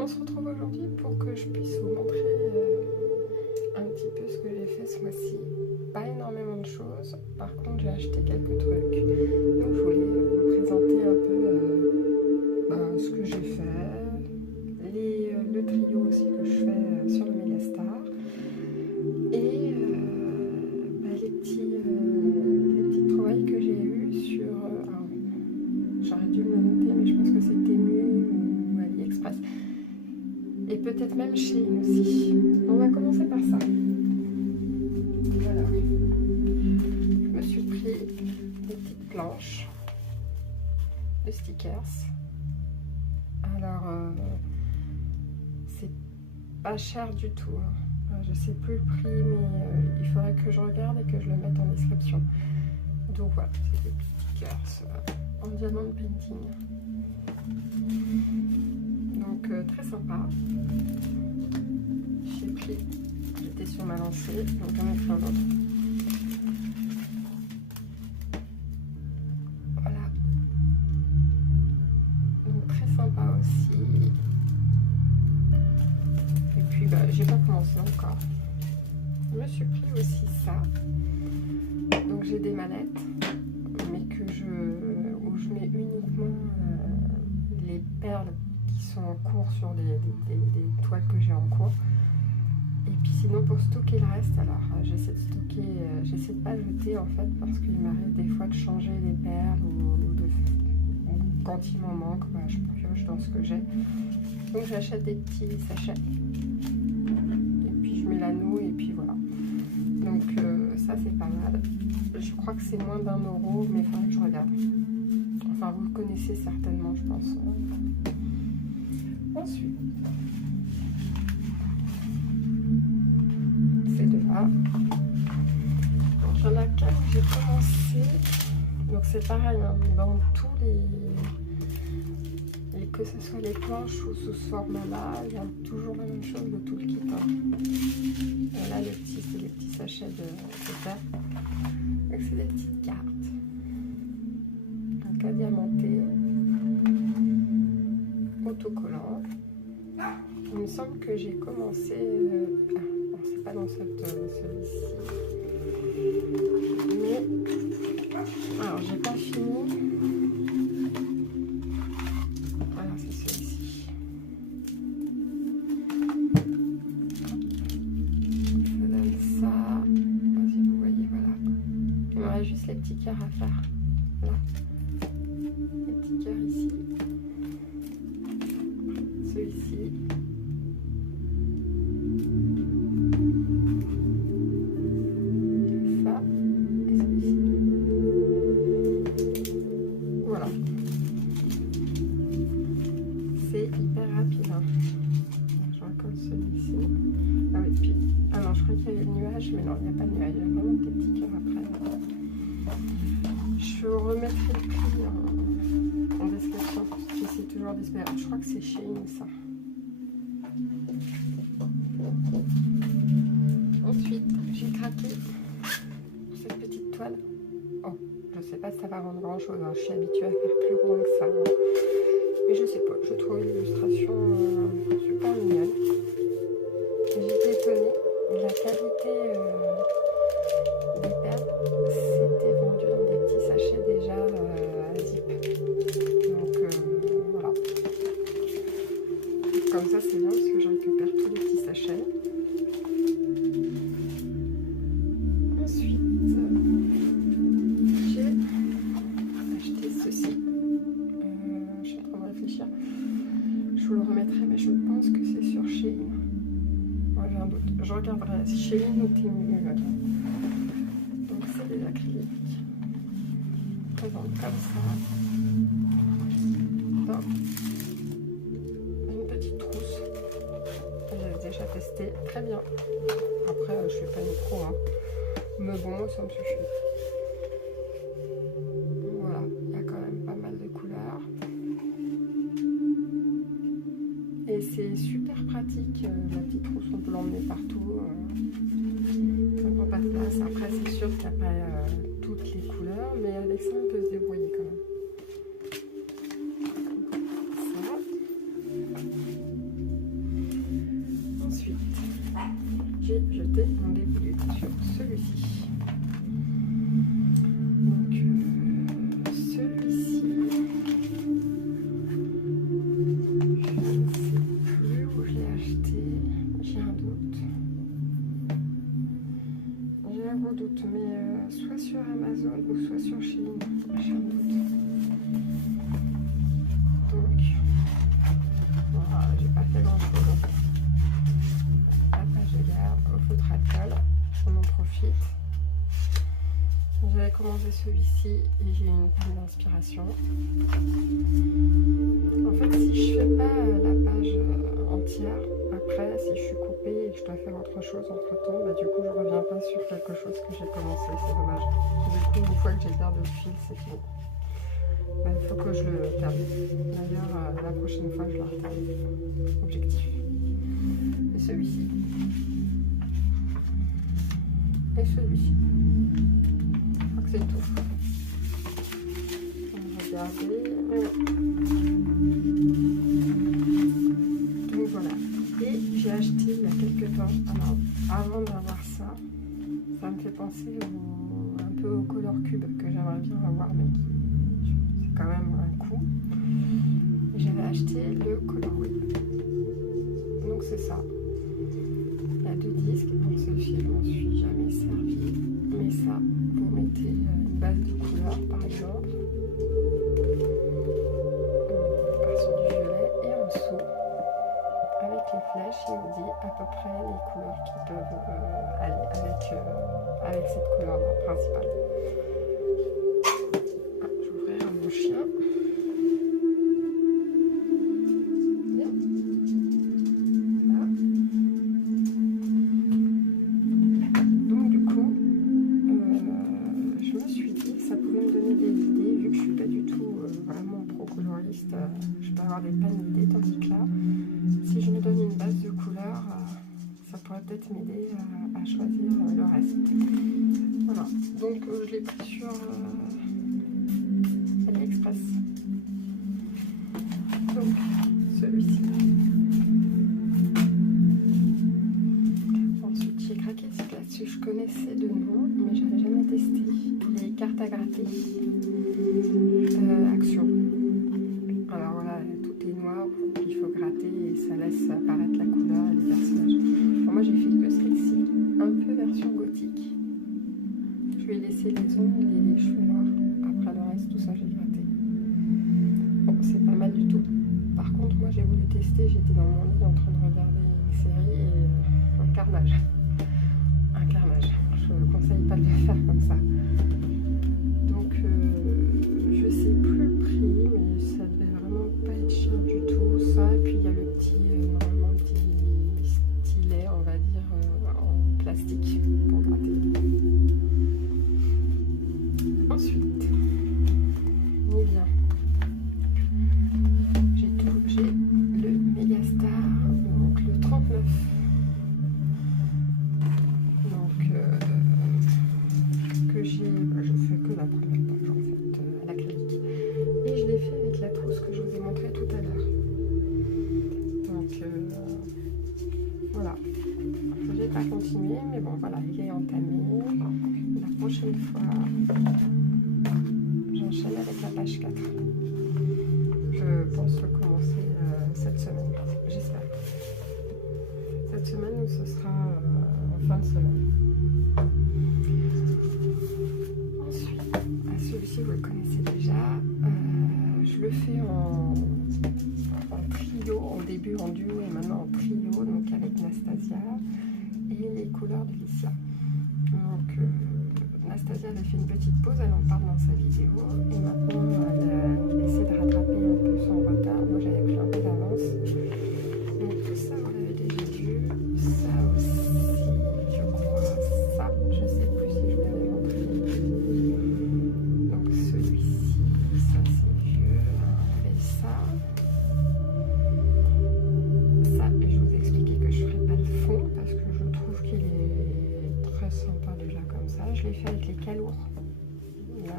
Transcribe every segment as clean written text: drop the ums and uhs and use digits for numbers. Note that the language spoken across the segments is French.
On se retrouve aujourd'hui pour que je puisse vous montrer un petit peu ce que j'ai fait ce mois-ci. Pas énormément de choses, par contre j'ai acheté quelques trucs. Donc je voulais vous présenter un peu ce que j'ai fait, le trio aussi que je fais sur le Megastar et les petites trouvailles que j'ai eues sur... j'aurais dû le noter mais je pense que c'était Temu ou AliExpress. Et peut-être même chez nous aussi. On va commencer par ça. Voilà. Je me suis pris des petites planches de stickers. Alors, c'est pas cher du tout. Hein. Je sais plus le prix, mais il faudrait que je regarde et que je le mette en description. Donc voilà, c'est des petits stickers en diamond painting. Donc très sympa. J'ai pris, j'étais sur ma lancée, donc j'en ai pris un autre. Voilà. Donc très sympa aussi. Et puis j'ai pas commencé encore. Je me suis pris aussi ça. Donc j'ai des manettes, mais où je mets uniquement les perles qui sont en cours sur des toiles que j'ai en cours. Et puis sinon pour stocker le reste, alors j'essaie de stocker, j'essaie de pas jeter en fait parce qu'il m'arrive des fois de changer les perles ou quand il m'en manque, je pioche dans ce que j'ai. Donc j'achète des petits sachets et puis je mets l'anneau et puis voilà. Donc ça c'est pas mal. Je crois que c'est moins d'1 euro, mais il faudrait que je regarde. Enfin vous le connaissez certainement je pense. Ensuite, ces deux-là. J'en ai qu'un que j'ai commencé. Donc c'est pareil, hein, dans tous que ce soit les planches ou sous ce format-là, il y a toujours la même chose de tout le kit. Hein. Et là, c'est les petits sachets de fer. Donc c'est des petites cartes. Un cas diamanté. Autocollant. Il me semble que j'ai commencé... bon, c'est pas dans celui-ci. Mais... Alors, j'ai pas fini. Voilà, c'est celui-ci. Je donne ça. Si vous voyez, voilà. Il me reste juste les petits cœurs à faire. Là. Les petits cœurs ici. Celui-ci. Ça. Et celui-ci. Voilà. C'est hyper rapide. Hein. Je recolle celui-ci. Ah oui, puis... Ah non, je crois qu'il y a eu le nuage, mais non, il n'y a pas de nuage. Il y a vraiment des petits cœurs après. Je remettrai le prix en description. J'essaie toujours d'espérer. Je crois que c'est chez ça. Ensuite, j'ai craqué pour cette petite toile. Oh, je sais pas si ça va rendre grand chose. Hein. Je suis habituée à faire plus grand que ça. Hein. Mais je sais pas. Je trouve l'illustration super mignonne. J'étais étonnée de la qualité des perles. C'était vendu dans des petits sachets déjà à zip. Donc voilà. Comme ça c'est bien parce que je récupère tous les petits sachets. Ensuite, j'ai acheté ceci. Je suis en train de réfléchir. Je vous le remettrai, mais je pense que c'est sur Shein. Moi j'ai un doute. Je regarderai Shein ou Temu. Donc c'est des acryliques. Présente comme ça. Donc, une petite trousse. J'ai déjà testé. Très bien. Après, je suis pas une pro. Hein. Mais bon, moi ça me suffit. Voilà. Il y a quand même pas mal de couleurs. Et c'est super pratique. La petite trousse, on peut l'emmener partout. Ça prend pas de place. Après, c'est sûr qu'il n'y a pas toutes les couleurs. Mais avec ça, on peut se débrouiller quand même. Ça. j'ai jeté mon début sur celui-ci. Donc celui-ci, je ne sais plus où je l'ai acheté, j'ai un doute. J'ai un gros doute, mais soit sur Amazon ou soit sur Shein, j'ai un doute. Donc, voilà, j'ai pas fait grand chose. La page de garde, au feutre alcool, on en profite. J'avais commandé celui-ci et j'ai eu une panne d'inspiration. En fait, si je fais pas la page entière, après, si je suis coupée et que je dois faire autre chose entre temps, bah, du coup, je reviens pas sur quelque chose que j'ai commencé. C'est dommage. Du coup, une fois que j'ai perdu le fil, c'est fini. Il faut que je le termine. D'ailleurs, la prochaine fois, je le termine. Objectif. Et celui-ci. Et celui-ci. Je crois que c'est tout. On va regarder. Donc voilà. Et j'ai acheté il y a quelques temps. Alors, avant d'avoir ça, ça me fait penser un peu au Color Cube que j'aimerais bien avoir, mais qui c'est quand même un coup. J'avais acheté le Color Wheel. Donc c'est ça. Il y a 2 disques. Bon, celui-ci, je m'en suis jamais servi. Mais ça, vous mettez une base de couleur, par exemple. On part sur du violet. Et en dessous, avec les flèches, il vous dit à peu près les couleurs qui peuvent aller avec cette couleur principale. Ah, je vais ouvrir mon chien. Bien. Là. Donc du coup, je me suis dit que ça pouvait me donner des idées, vu que je suis pas du tout vraiment pro-coloriste, je peux avoir des pannes d'idées, tandis que là, si je me donne une base de couleurs, ça pourrait peut-être m'aider à choisir le reste. Voilà, donc je l'ai pris sur AliExpress. Donc, celui-ci. Ensuite, j'ai craqué là-dessus. Je connaissais de nom, mais je n'avais jamais testé. Les cartes à gratter. Action. Alors voilà, tout est noir, il faut gratter et ça laisse apparaître la couleur et les personnages. Alors moi j'ai fait que celle-ci, un peu version gothique. Je lui ai laissé les ongles et les cheveux noirs. Après le reste, tout ça j'ai gratté. Bon, c'est pas mal du tout. Par contre, moi j'ai voulu tester, j'étais dans mon lit en train de regarder une série et un carnage. Un carnage. Je ne conseille pas de le faire comme ça. Donc je sais plus le prix, mais ça devait vraiment pas être cher du tout. Ça, et puis il y a le petit, normalement petit stylet, on va dire, en plastique pour gratter. Ensuite, Nivea. J'ai le Megastar, donc le 39. Donc que j'ai, je fais que la première page en fait, à l'acrylique. Et je l'ai fait avec la trousse que je vous ai montré tout à l'heure. Donc voilà. Je n'ai pas continué, mais bon voilà, il est entamé. La prochaine fois, j'enchaîne avec la page 4. Je pense recommencer cette semaine, j'espère. Cette semaine ou ce sera en fin de semaine. Ensuite, celui-ci vous le connaissez déjà. Je le fais en trio, au début en duo et maintenant en trio, donc avec Nastasia et les couleurs de Licia. Donc Nastasia elle a fait une petite pause, elle en parle dans sa vidéo et maintenant elle essaie de rattraper un peu son retard. Moi j'avais pris un peu d'avance. Mais tout ça vous l'avez déjà vu, ça aussi je crois, ça je sais plus si je vous l'avais montré. Donc celui-ci, ça c'est vieux, on avait ça. Ça, et je vous ai expliqué que je ne ferai pas le fond parce que je trouve qu'il est très sympa déjà comme ça. Je l'ai fait avec les calours. Il y a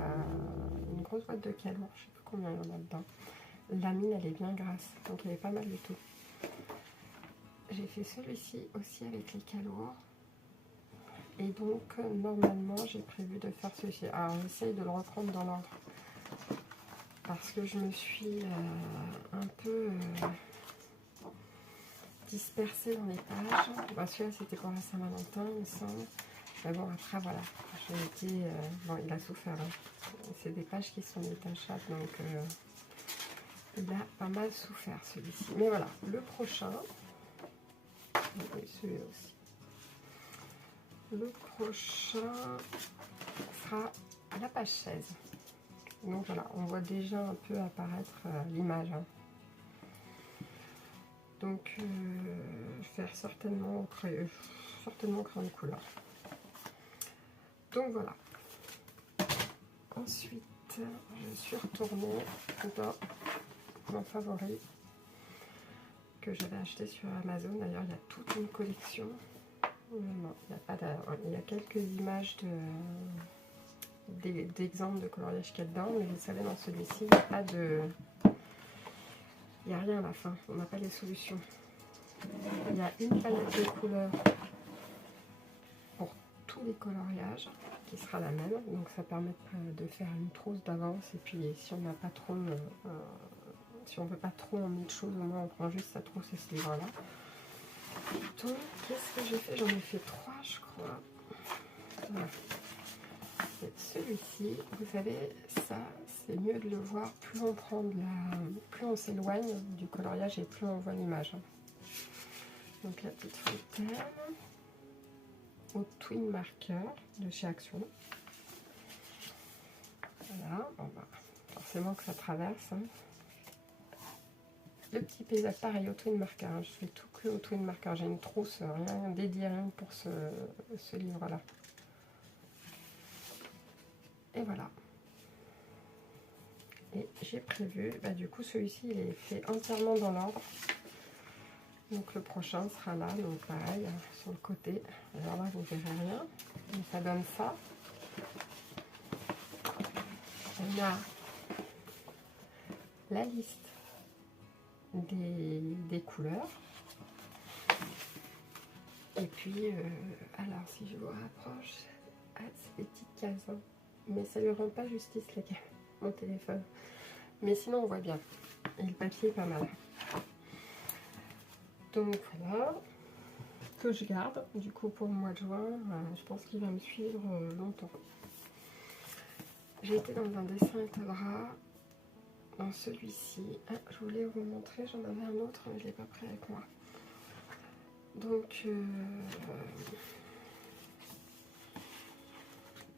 une grosse boîte de calours, je ne sais plus combien il y en a dedans. La mine elle est bien grasse, donc il y avait pas mal de tout. J'ai fait celui-ci aussi avec les calours. Et donc normalement j'ai prévu de faire ceci. Alors j'essaye de le reprendre dans l'ordre parce que je me suis un peu dispersée dans les pages. Bon, celui-là c'était pour la Saint-Valentin il me semble. Mais bon après voilà, j'ai été... bon il a souffert. Hein. C'est des pages qui sont détachables donc il a pas mal souffert celui-ci. Mais voilà, le prochain, et celui-là aussi. Le prochain sera à la page 16. Donc voilà, on voit déjà un peu apparaître l'image. Hein. Donc je vais faire certainement crayon de couleur. Donc voilà. Ensuite, je suis retournée dans mon favori que j'avais acheté sur Amazon. D'ailleurs, il y a toute une collection. Non, il y a quelques images d'exemples de coloriage qu'il y a dedans, mais vous savez, dans celui-ci, il n'y a rien à la fin, on n'a pas les solutions. Il y a une palette de couleurs pour tous les coloriages, qui sera la même, donc ça permet de faire une trousse d'avance, et puis si on n'a pas trop, si on ne veut pas trop en mettre de choses, au moins on prend juste sa trousse et ce livre-là. Donc, qu'est-ce que j'ai fait? J'en ai fait 3, je crois. Voilà. Celui-ci, vous savez, ça, c'est mieux de le voir. Plus on prend plus on s'éloigne du coloriage et plus on voit l'image. Donc, la petite fontaine au twin marker de chez Action. Voilà, bon, bah, forcément que ça traverse. Hein. Le petit paysage, pareil, au twin marker. Hein. Je fais tout que au twin marker. J'ai une trousse rien dédiée rien pour ce livre-là. Et voilà. Et j'ai prévu, bah, du coup, celui-ci, il est fait entièrement dans l'ordre. Donc le prochain sera là, donc pareil, sur le côté. Alors là, vous verrez rien. Donc ça donne ça. On a la liste des couleurs. Et puis, alors si je vous rapproche, c'est des petites cases. Hein. Mais ça lui rend pas justice, mon téléphone. Mais sinon, on voit bien. Et le papier est pas mal. Donc voilà, que je garde. Du coup, pour le mois de juin, je pense qu'il va me suivre longtemps. J'ai été dans un dessin étabra. Dans celui-ci, je voulais vous montrer, j'en avais un autre, mais je ne l'ai pas pris avec moi. Donc,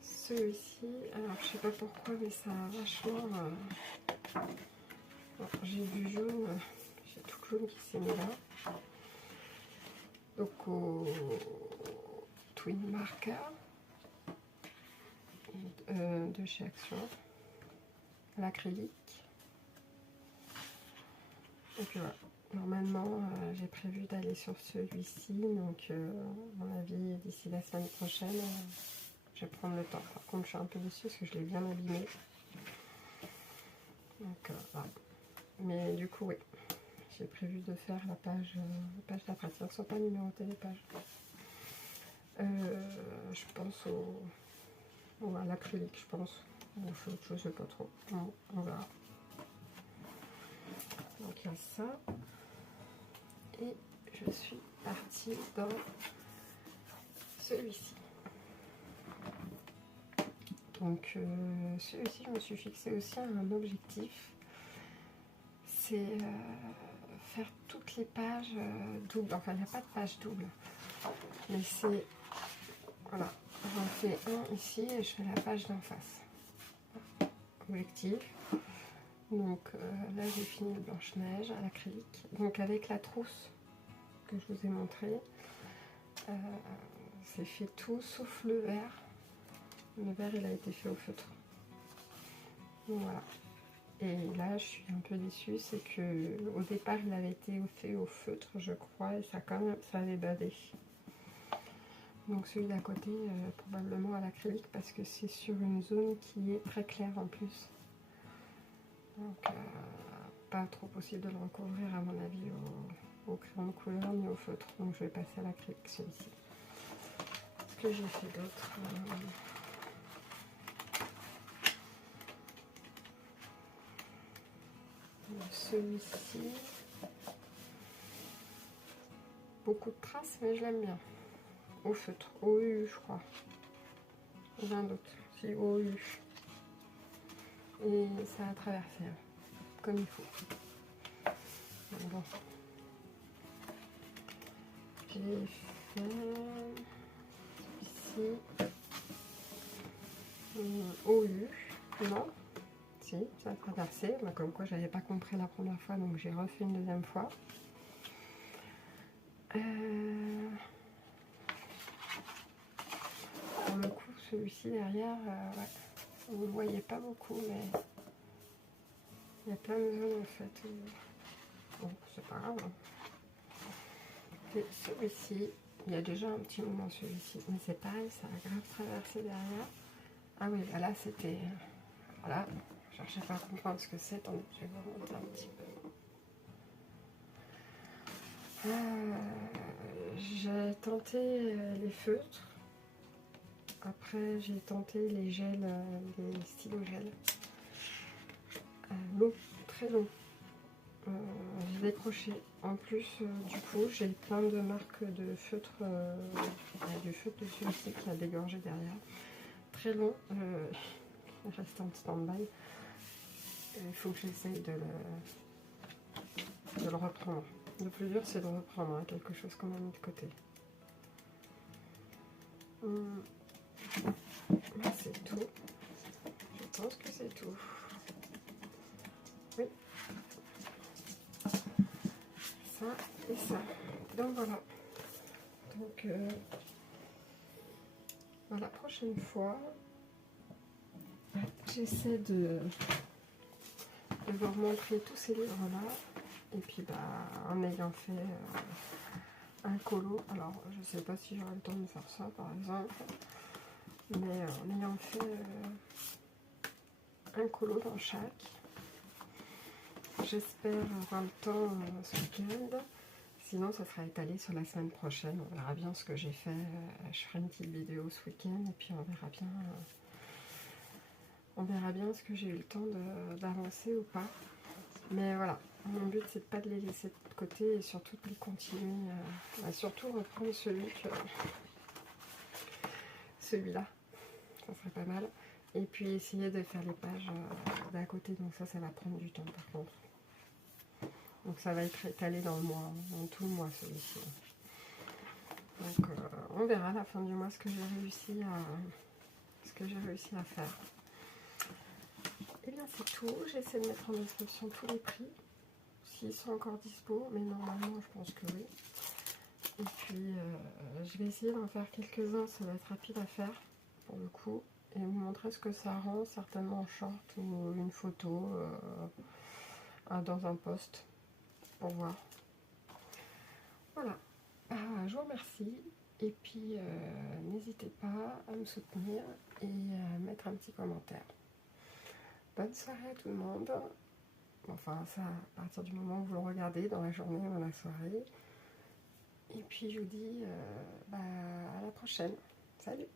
celui-ci, alors je sais pas pourquoi, mais ça a vachement... bon, j'ai du jaune, j'ai tout jaune qui s'est mis là. Donc, au twin marker de chez Action, l'acrylique. Donc voilà, normalement j'ai prévu d'aller sur celui-ci, donc à mon avis d'ici la semaine prochaine, je vais prendre le temps. Par contre je suis un peu déçue parce que je l'ai bien abîmé. Donc voilà. Mais du coup oui, j'ai prévu de faire la page d'après. Elles ne sont pas numérotées les pages. Je pense à l'acrylique, je pense. Je ne sais pas trop, on verra. Donc il y a ça. Et je suis partie dans celui-ci. Donc celui-ci, je me suis fixé aussi un objectif. C'est faire toutes les pages doubles. Enfin, il n'y a pas de page double. Mais c'est... Voilà. J'en fais un ici et je fais la page d'en face. Objectif. Donc là, j'ai fini le Blanche-Neige à l'acrylique. Donc avec la trousse que je vous ai montré, c'est fait tout sauf le vert. Le vert, il a été fait au feutre. Donc voilà. Et là, je suis un peu déçue, c'est que au départ, il avait été fait au feutre, je crois, et ça avait badé. Donc celui d'à côté, probablement à l'acrylique, parce que c'est sur une zone qui est très claire en plus. Donc pas trop possible de le recouvrir à mon avis au crayon de couleur ni au feutre. Donc je vais passer à l'acrylique celui-ci. Parce que j'ai fait d'autre? Celui-ci. Beaucoup de traces, mais je l'aime bien. Au feutre. OU, je crois. Ou un d'autre. Si, OU. Et ça a traversé, hein, comme il faut. Donc bon. J'ai fait ici. OU. Non. Si, ça a traversé. Bah, comme quoi, j'avais pas compris la première fois, donc j'ai refait une deuxième fois. Pour le coup, celui-ci derrière, ouais, vous ne le voyez pas beaucoup, mais il y a plein de zones en fait. Bon, c'est pas grave. Et celui-ci, il y a déjà un petit moment celui-ci, mais c'est pareil, ça a grave traversé derrière. Ah oui, bah là c'était. Voilà, je cherchais pas à comprendre ce que c'est. Attendez, je vais vous remonter un petit peu. J'ai tenté les feutres. Après, j'ai tenté les gels, les stylos gel. Long, très long. J'ai décroché. En plus, du coup, j'ai plein de marques de feutre. Du feutre de celui-ci qui a dégorgé derrière. Très long. Il reste en stand-by. Il faut que j'essaye de le reprendre. Le plus dur, c'est de reprendre hein, quelque chose qu'on a mis de côté. Là, c'est tout. Je pense que c'est tout. Oui. Ça et ça. Donc voilà. Donc la prochaine fois, j'essaie de vous remontrer tous ces livres-là. Et puis en ayant fait un colo, alors je sais pas si j'aurai le temps de faire ça par exemple, mais en ayant fait un colo dans chaque, j'espère avoir le temps ce week-end. Sinon ça sera étalé sur la semaine prochaine, on verra bien ce que j'ai fait. Je ferai une petite vidéo ce week-end et puis on verra bien ce que j'ai eu le temps d'avancer ou pas. Mais voilà, mon but c'est de pas de les laisser de côté et surtout de les continuer, surtout reprendre celui-là, ça serait pas mal. Et puis essayer de faire les pages d'à côté, donc ça va prendre du temps par contre. Donc ça va être étalé dans le mois, dans tout le mois celui-ci. Donc on verra à la fin du mois ce que j'ai réussi à faire. Et bien c'est tout, j'essaie de mettre en description tous les prix, s'ils sont encore dispo, mais normalement je pense que oui. Et puis je vais essayer d'en faire quelques-uns, ça va être rapide à faire pour le coup, et vous montrer ce que ça rend, certainement en short ou une photo dans un post pour voir. Voilà, je vous remercie et puis n'hésitez pas à me soutenir et à mettre un petit commentaire. Bonne soirée à tout le monde. Enfin, ça, à partir du moment où vous le regardez, dans la journée ou dans la soirée. Et puis, je vous dis à la prochaine. Salut!